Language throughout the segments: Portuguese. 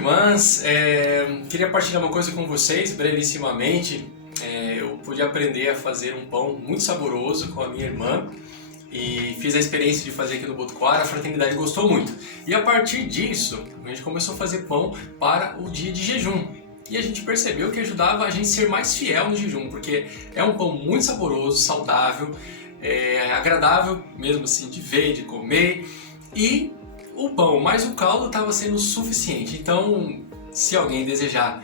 irmãs, queria partilhar uma coisa com vocês, brevissimamente. Eu pude aprender a fazer um pão muito saboroso com a minha irmã e fiz a experiência de fazer aqui no Botuquara, a fraternidade gostou muito. E a partir disso, a gente começou a fazer pão para o dia de jejum. E a gente percebeu que ajudava a gente a ser mais fiel no jejum, porque é um pão muito saboroso, saudável, agradável mesmo assim de ver, de comer, e o pão mais o caldo estava sendo suficiente. Então, se alguém desejar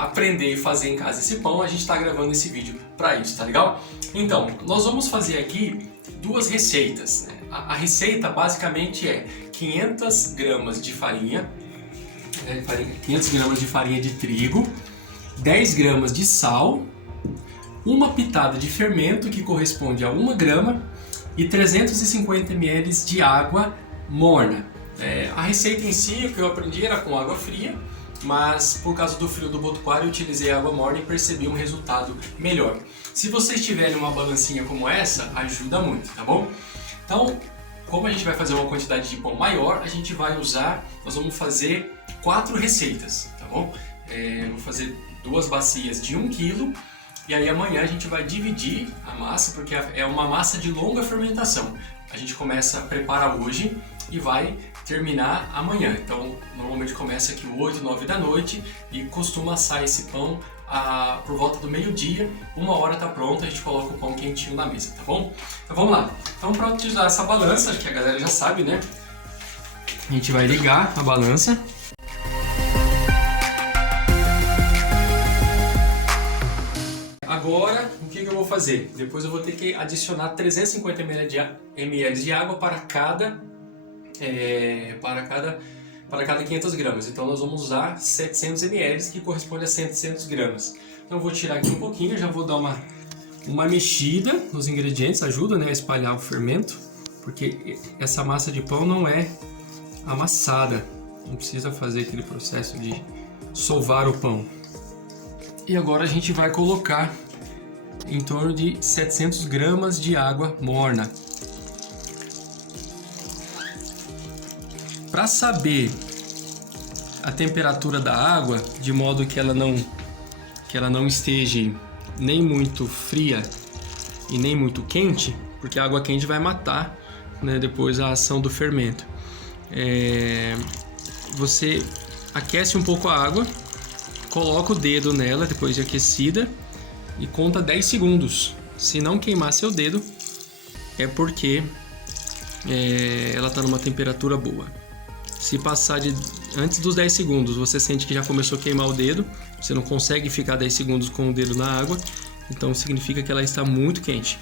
aprender e fazer em casa esse pão, a gente está gravando esse vídeo para isso, tá legal? Então, nós vamos fazer aqui duas receitas. A receita basicamente é 500 gramas de farinha, 500 gramas de farinha de trigo, 10 gramas de sal, uma pitada de fermento, que corresponde a 1 grama, e 350 ml de água morna. A receita em si, o que eu aprendi era com água fria, mas por causa do frio do Botuquara eu utilizei água morna e percebi um resultado melhor. Se vocês tiverem uma balancinha como essa, ajuda muito, tá bom? Então, como a gente vai fazer uma quantidade de pão maior, nós vamos fazer 4 receitas, tá bom? Eu vou fazer 2 bacias de 1 kg, e aí amanhã a gente vai dividir a massa, porque é uma massa de longa fermentação. A gente começa a preparar hoje e vai terminar amanhã. Então, normalmente começa aqui 8, 9 da noite e costuma assar esse pão por volta do meio-dia. 1 hora tá pronto, a gente coloca o pão quentinho na mesa, tá bom? Então vamos lá. Então, para utilizar essa balança, que a galera já sabe, né? A gente vai ligar a balança. Agora, o que eu vou fazer? Depois eu vou ter que adicionar 350 ml de água para cada 500 gramas. Então nós vamos usar 700 ml, que corresponde a 700 gramas. Então eu vou tirar aqui um pouquinho, já vou dar uma mexida nos ingredientes, ajuda, né, a espalhar o fermento, porque essa massa de pão não é amassada, não precisa fazer aquele processo de sovar o pão. E agora a gente vai colocar em torno de 700 gramas de água morna. Para saber a temperatura da água, de modo que ela não esteja nem muito fria e nem muito quente, porque a água quente vai matar, né, depois a ação do fermento. Você aquece um pouco a água, coloca o dedo nela depois de aquecida e conta 10 segundos. Se não queimar seu dedo, é porque ela está numa temperatura boa. Se passar antes dos 10 segundos, você sente que já começou a queimar o dedo, você não consegue ficar 10 segundos com o dedo na água, então significa que ela está muito quente.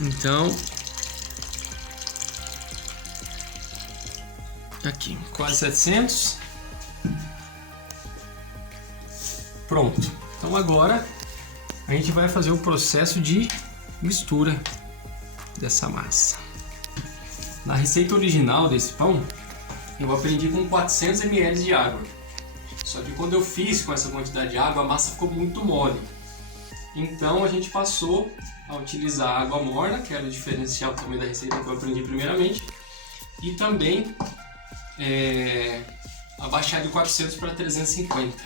Então, aqui, quase 700. Pronto. Então agora a gente vai fazer o processo de mistura dessa massa. Na receita original desse pão, eu aprendi com 400 ml de água. Só que quando eu fiz com essa quantidade de água, a massa ficou muito mole. Então a gente passou a utilizar água morna, que era o diferencial também da receita que eu aprendi primeiramente, e também abaixar de 400 para 350.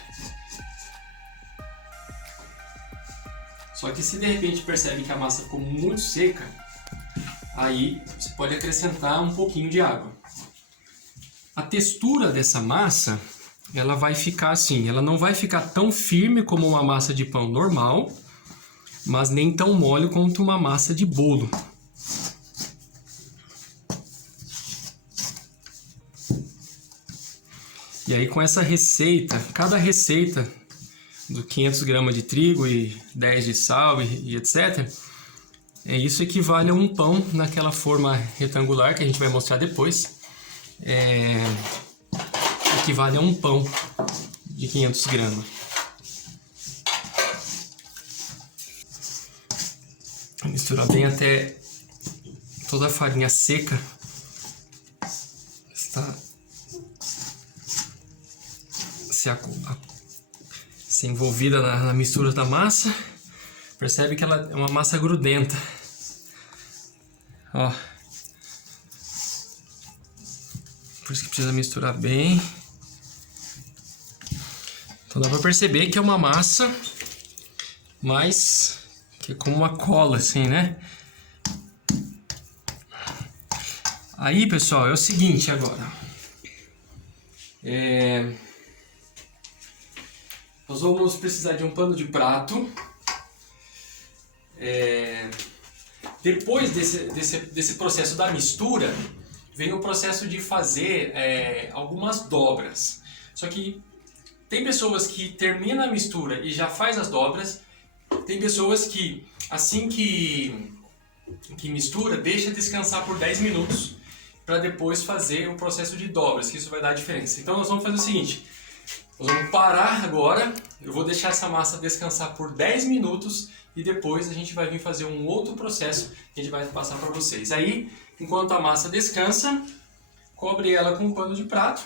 Só que se de repente percebe que a massa ficou muito seca, aí você pode acrescentar um pouquinho de água. A textura dessa massa, ela vai ficar assim, ela não vai ficar tão firme como uma massa de pão normal, mas nem tão mole quanto uma massa de bolo. E aí com essa receita, cada receita do 500 gramas de trigo e 10 de sal e etc. Isso equivale a um pão naquela forma retangular que a gente vai mostrar depois. Equivale a um pão de 500 gramas. Misturar bem até toda a farinha seca está se envolvida na mistura da massa. Percebe que ela é uma massa grudenta. Ó. Por isso que precisa misturar bem. Então dá pra perceber que é uma massa, mas que é como uma cola, assim, né? Aí, pessoal, é o seguinte agora. Nós vamos precisar de um pano de prato. Depois desse processo da mistura, vem o processo de fazer algumas dobras. Só que tem pessoas que terminam a mistura e já faz as dobras. Tem pessoas que, assim que mistura, deixa descansar por 10 minutos para depois fazer o processo de dobras, que isso vai dar a diferença. Então nós vamos fazer o seguinte, nós vamos parar agora, eu vou deixar essa massa descansar por 10 minutos e depois a gente vai vir fazer um outro processo que a gente vai passar para vocês. Aí, enquanto a massa descansa, cobre ela com um pano de prato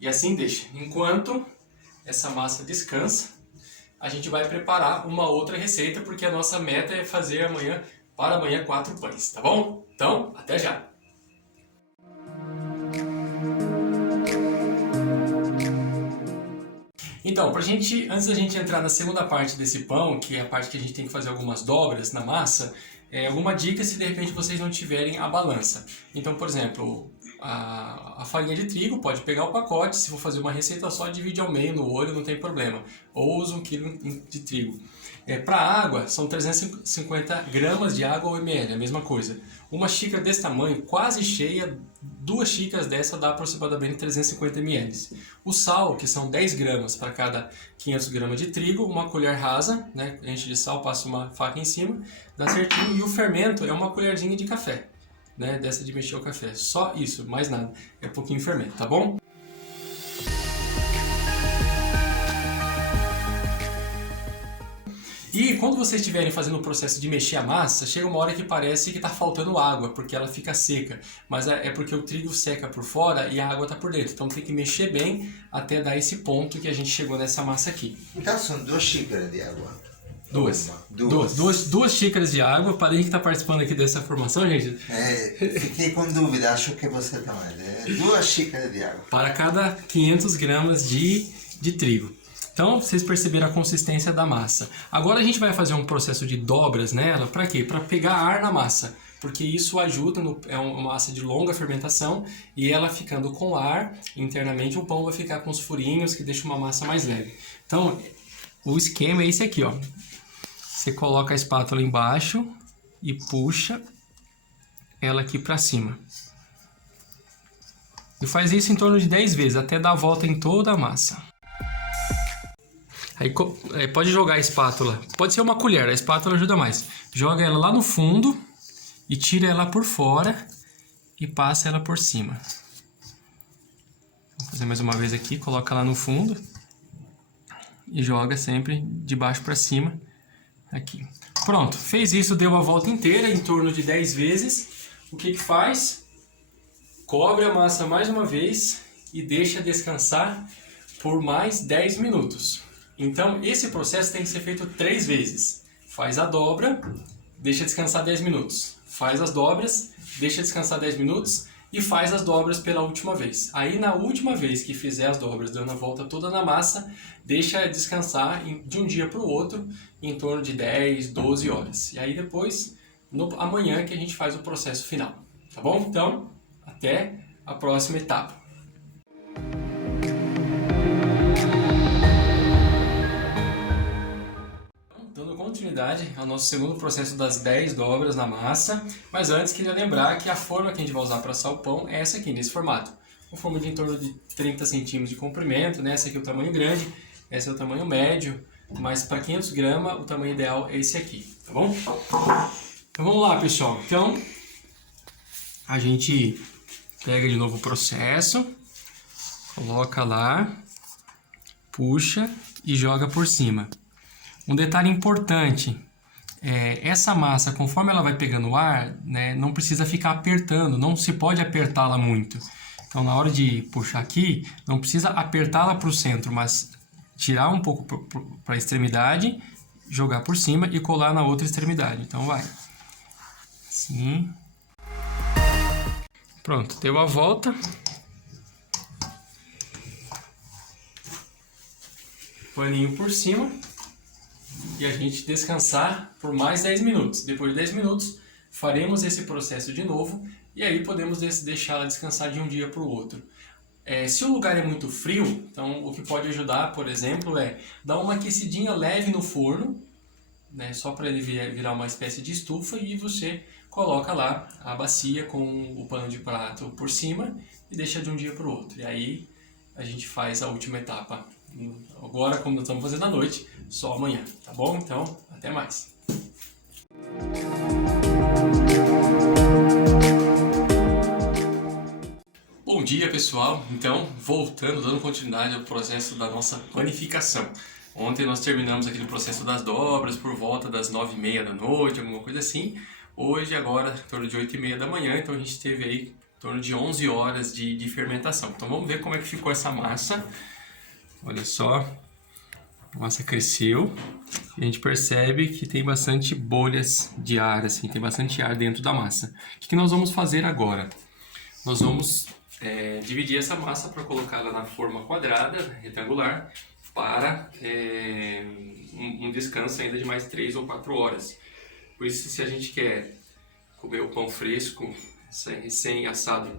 e assim deixa. Enquanto essa massa descansa, a gente vai preparar uma outra receita, porque a nossa meta é fazer para amanhã 4 pães, tá bom? Então, até já! Então, antes da gente entrar na segunda parte desse pão, que é a parte que a gente tem que fazer algumas dobras na massa, alguma dica se de repente vocês não tiverem a balança. Então, por exemplo, a farinha de trigo, pode pegar o pacote, se for fazer uma receita só, divide ao meio no olho, não tem problema. Ou usa 1 kg de trigo. Para água, são 350 gramas de água ou ml, a mesma coisa. Uma xícara desse tamanho, quase cheia, 2 xícaras dessa dá aproximadamente 350 ml. O sal, que são 10 gramas para cada 500 gramas de trigo, uma colher rasa, né, enche de sal, passa uma faca em cima, dá certinho. E o fermento é uma colherzinha de café, né, dessa de mexer o café. Só isso, mais nada. É pouquinho fermento, tá bom? E quando vocês estiverem fazendo o processo de mexer a massa, chega uma hora que parece que está faltando água, porque ela fica seca. Mas é porque o trigo seca por fora e a água está por dentro. Então tem que mexer bem até dar esse ponto que a gente chegou nessa massa aqui. Então são 2 xícaras de água. Duas xícaras de água. Para quem está participando aqui dessa formação, gente. Fiquei com dúvida, acho que você também. 2 xícaras de água. Para cada 500 gramas de trigo. Então, vocês perceberam a consistência da massa. Agora a gente vai fazer um processo de dobras nela. Para quê? Para pegar ar na massa. Porque isso ajuda, é uma massa de longa fermentação. E ela ficando com ar, internamente o pão vai ficar com os furinhos, que deixa uma massa mais leve. Então, o esquema é esse aqui, ó. Você coloca a espátula embaixo e puxa ela aqui para cima. E faz isso em torno de 10 vezes, até dar a volta em toda a massa. Aí pode jogar a espátula, pode ser uma colher, a espátula ajuda mais. Joga ela lá no fundo e tira ela por fora e passa ela por cima. Vou fazer mais uma vez aqui, coloca lá no fundo e joga sempre de baixo para cima aqui. Pronto, fez isso, deu a volta inteira, em torno de 10 vezes. O que faz? Cobre a massa mais uma vez e deixa descansar por mais 10 minutos. Então, esse processo tem que ser feito 3 vezes. Faz a dobra, deixa descansar 10 minutos. Faz as dobras, deixa descansar 10 minutos e faz as dobras pela última vez. Aí, na última vez que fizer as dobras, dando a volta toda na massa, deixa descansar de um dia para o outro, em torno de 10, 12 horas. E aí depois, amanhã que a gente faz o processo final. Tá bom? Então, até a próxima etapa. Continuidade ao nosso segundo processo das 10 dobras na massa, mas antes queria lembrar que a forma que a gente vai usar para assar o pão é essa aqui, nesse formato. Uma forma de em torno de 30 centímetros de comprimento, né? Essa aqui é o tamanho grande, esse é o tamanho médio, mas para 500 gramas o tamanho ideal é esse aqui, tá bom? Então vamos lá, pessoal. Então a gente pega de novo o processo, coloca lá, puxa e joga por cima. Um detalhe importante, essa massa, conforme ela vai pegando ar, né, não precisa ficar apertando, não se pode apertá-la muito. Então, na hora de puxar aqui, não precisa apertá-la para o centro, mas tirar um pouco para a extremidade, jogar por cima e colar na outra extremidade. Então, vai. Assim. Pronto, deu a volta. Paninho por cima. E a gente descansar por mais 10 minutos. Depois de 10 minutos, faremos esse processo de novo. E aí podemos deixar ela descansar de um dia para o outro. Se o lugar é muito frio, então o que pode ajudar, por exemplo, é dar uma aquecidinha leve no forno, né, só para ele virar uma espécie de estufa, e você coloca lá a bacia com o pano de prato por cima e deixa de um dia para o outro. E aí a gente faz a última etapa. Agora, como nós estamos fazendo à noite, só amanhã, tá bom? Então, até mais! Bom dia, pessoal! Então, voltando, dando continuidade ao processo da nossa panificação. Ontem nós terminamos aquele processo das dobras por volta das 9h30 da noite, alguma coisa assim. Hoje, agora, em torno de 8h30 da manhã, então a gente teve aí em torno de 11 horas de fermentação. Então vamos ver como é que ficou essa massa. Olha só, a massa cresceu e a gente percebe que tem bastante bolhas de ar, assim, tem bastante ar dentro da massa. O que nós vamos fazer agora? Nós vamos dividir essa massa para colocá-la na forma quadrada, retangular, para um descanso ainda de mais 3 ou 4 horas. Por isso, se a gente quer comer o pão fresco, sem assado,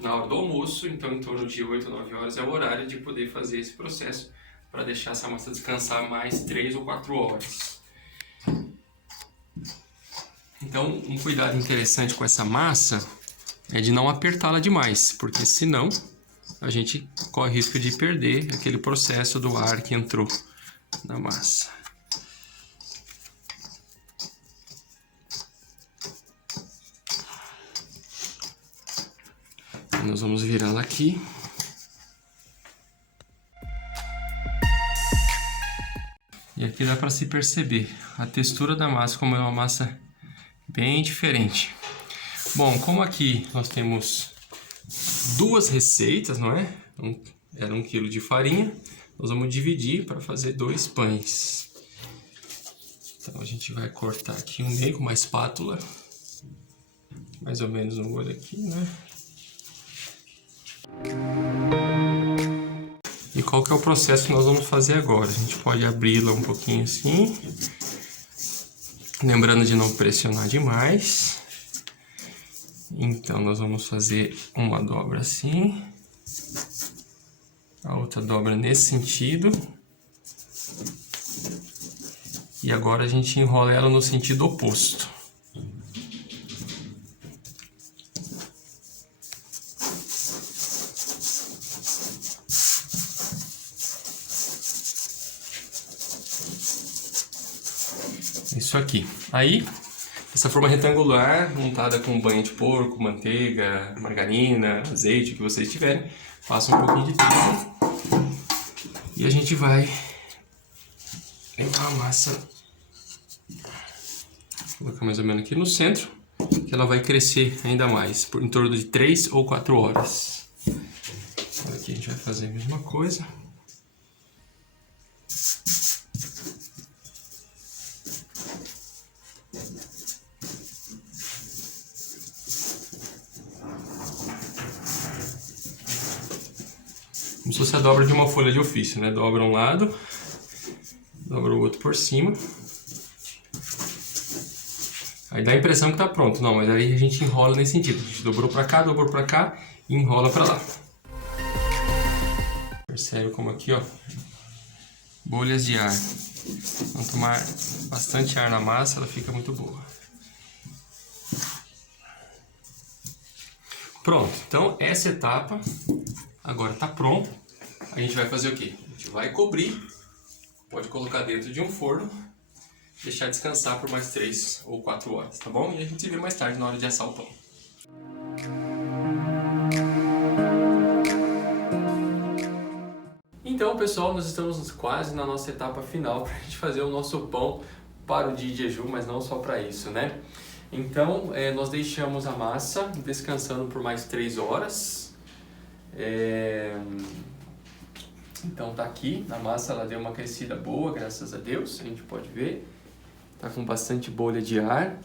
na hora do almoço, então em torno de 8 ou 9 horas é o horário de poder fazer esse processo para deixar essa massa descansar mais 3 ou 4 horas. Então, um cuidado interessante com essa massa é de não apertá-la demais, porque senão a gente corre risco de perder aquele processo do ar que entrou na massa. Nós vamos virá-la aqui. E aqui dá para se perceber a textura da massa, como é uma massa bem diferente. Bom, como aqui nós temos duas receitas, não é? Era 1 kg de farinha, nós vamos dividir para fazer 2 pães. Então a gente vai cortar aqui um meio com uma espátula, mais ou menos um olho aqui, né? E qual que é o processo que nós vamos fazer agora? A gente pode abri-la um pouquinho assim, lembrando de não pressionar demais. Então nós vamos fazer uma dobra assim, a outra dobra nesse sentido, e agora a gente enrola ela no sentido oposto. Isso aqui. Aí, essa forma retangular, montada com banha de porco, manteiga, margarina, azeite, o que vocês tiverem, passa um pouquinho de tempo e a gente vai levar a massa, colocar mais ou menos aqui no centro, que ela vai crescer ainda mais, por em torno de 3 ou 4 horas. Aqui a gente vai fazer a mesma coisa. Como se fosse a dobra de uma folha de ofício, né? Dobra um lado, dobra o outro por cima. Aí dá a impressão que tá pronto. Não, mas aí a gente enrola nesse sentido. A gente dobrou pra cá e enrola pra lá. Percebe como aqui, ó, bolhas de ar. Quanto mais bastante ar na massa, ela fica muito boa. Pronto, então essa etapa agora tá pronta. A gente vai fazer o quê? A gente vai cobrir, pode colocar dentro de um forno, deixar descansar por mais 3 ou 4 horas, tá bom? E a gente se vê mais tarde na hora de assar o pão. Então, pessoal, nós estamos quase na nossa etapa final para a gente fazer o nosso pão para o dia de jejum, mas não só para isso, né? Então, nós deixamos a massa descansando por mais 3 horas. Então tá aqui, a massa ela deu uma crescida boa, graças a Deus, a gente pode ver. Tá com bastante bolha de ar.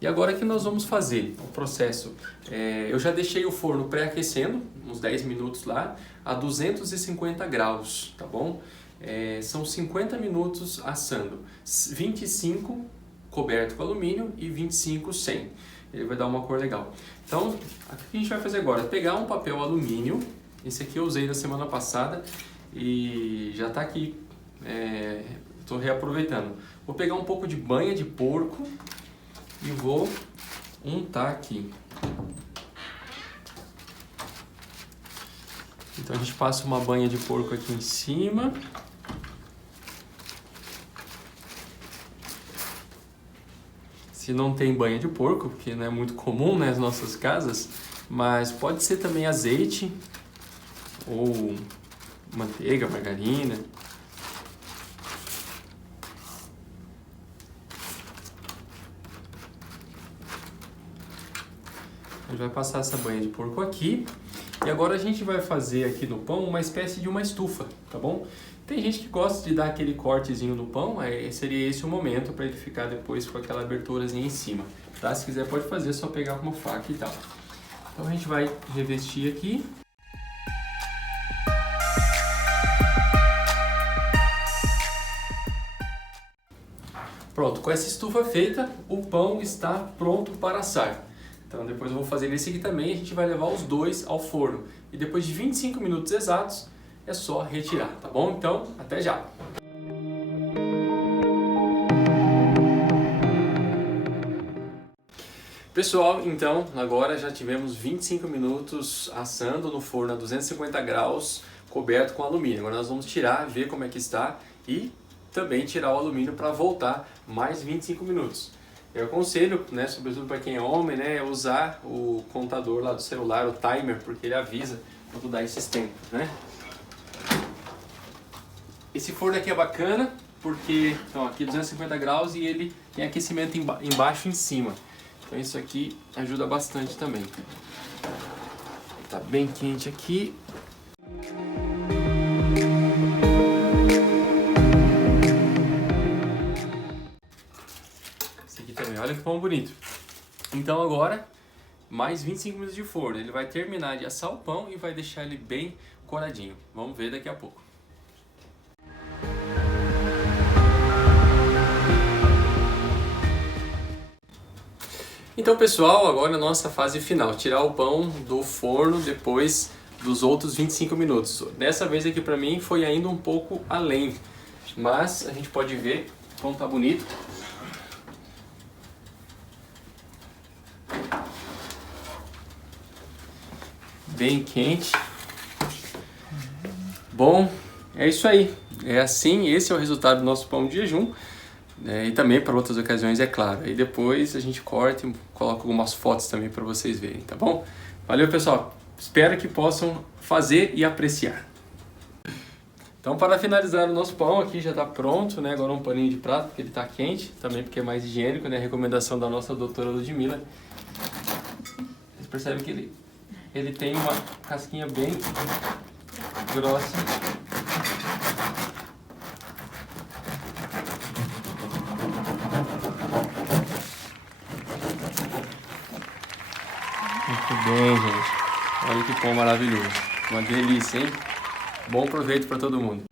E agora que nós vamos fazer o processo, eu já deixei o forno pré-aquecendo, uns 10 minutos lá, a 250 graus, tá bom? São 50 minutos assando, 25 coberto com alumínio e 25 sem. Ele vai dar uma cor legal. Então, o que a gente vai fazer agora? Pegar um papel alumínio, esse aqui eu usei na semana passada e já está aqui, estou reaproveitando. Vou pegar um pouco de banha de porco e vou untar aqui. Então a gente passa uma banha de porco aqui em cima. Se não tem banha de porco, porque não é muito comum nas nossas casas, mas pode ser também azeite ou manteiga, margarina. A gente vai passar essa banha de porco aqui. E agora a gente vai fazer aqui no pão uma espécie de uma estufa, tá bom? Tem gente que gosta de dar aquele cortezinho no pão, seria esse o momento para ele ficar depois com aquela aberturazinha em cima, tá? Se quiser pode fazer, é só pegar com uma faca e tal. Então a gente vai revestir aqui. Pronto, com essa estufa feita, o pão está pronto para assar. Então depois eu vou fazer esse aqui também, a gente vai levar os dois ao forno. E depois de 25 minutos exatos, é só retirar, tá bom? Então, até já! Pessoal, então, agora já tivemos 25 minutos assando no forno a 250 graus, coberto com alumínio. Agora nós vamos tirar, ver como é que está e também tirar o alumínio para voltar mais 25 minutos. Eu aconselho, né, sobretudo para quem é homem, né, usar o contador lá do celular, o timer, porque ele avisa quando dá esses tempos, né? Esse forno aqui é bacana porque, então, aqui 250 graus e ele tem aquecimento embaixo e em cima. Então isso aqui ajuda bastante também. Tá bem quente aqui. Esse aqui também, olha que pão bonito. Então agora, mais 25 minutos de forno. Ele vai terminar de assar o pão e vai deixar ele bem coradinho. Vamos ver daqui a pouco. Então pessoal, agora a nossa fase final, tirar o pão do forno depois dos outros 25 minutos. Dessa vez aqui pra mim foi ainda um pouco além, mas a gente pode ver, o pão tá bonito. Bem quente. Bom, é isso aí. É assim, esse é o resultado do nosso pão de jejum. E também para outras ocasiões, é claro. E depois a gente corta e coloca algumas fotos também para vocês verem, tá bom? Valeu, pessoal. Espero que possam fazer e apreciar. Então, para finalizar o nosso pão aqui já está pronto, né? Agora um paninho de prato, porque ele está quente, também porque é mais higiênico, né? Recomendação da nossa doutora Ludmila. Vocês percebem que ele tem uma casquinha bem grossa. Muito bem, gente. Olha que pão maravilhoso. Uma delícia, hein? Bom proveito para todo mundo.